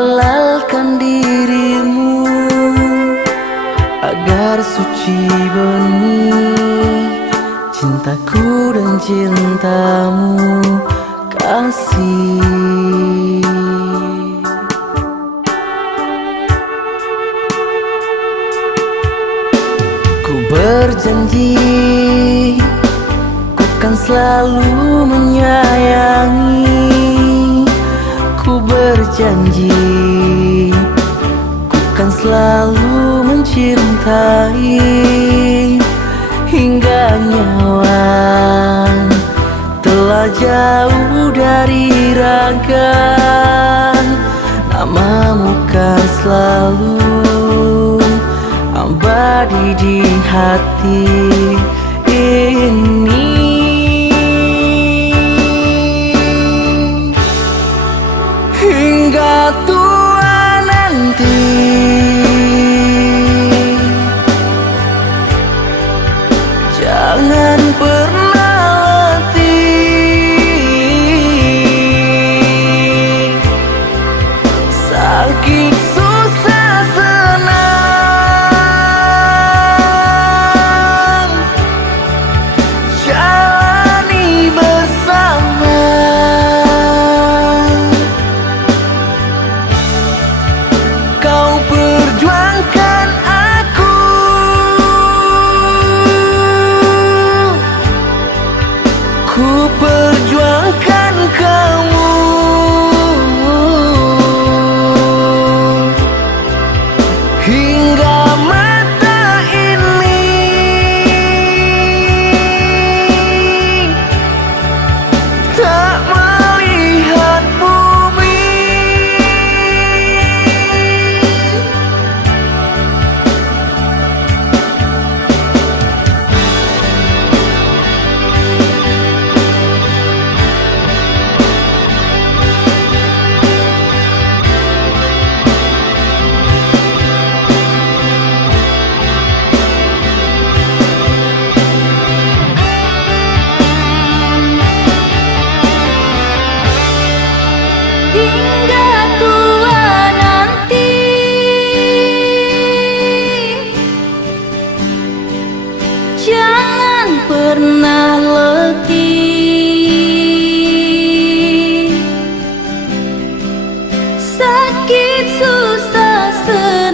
halalkan dirimu agar suci benih cintaku dan cintamu, kasih. Ku berjanji ku kan selalu menyayangi. Ku berjanji ku kan selalu mencintai hingga nyawa telah jauh dari raga. Namamu kan selalu abadi di hati ini. Hingga tua nanti jangan pernah letih, sakit susah senang jalani bersama. Kau perjuangkan aku, ku perjuangkan kamu, hingga mata ini tak melihat bumi. Hingga tua nanti jangan pernah letih, sakit susah senang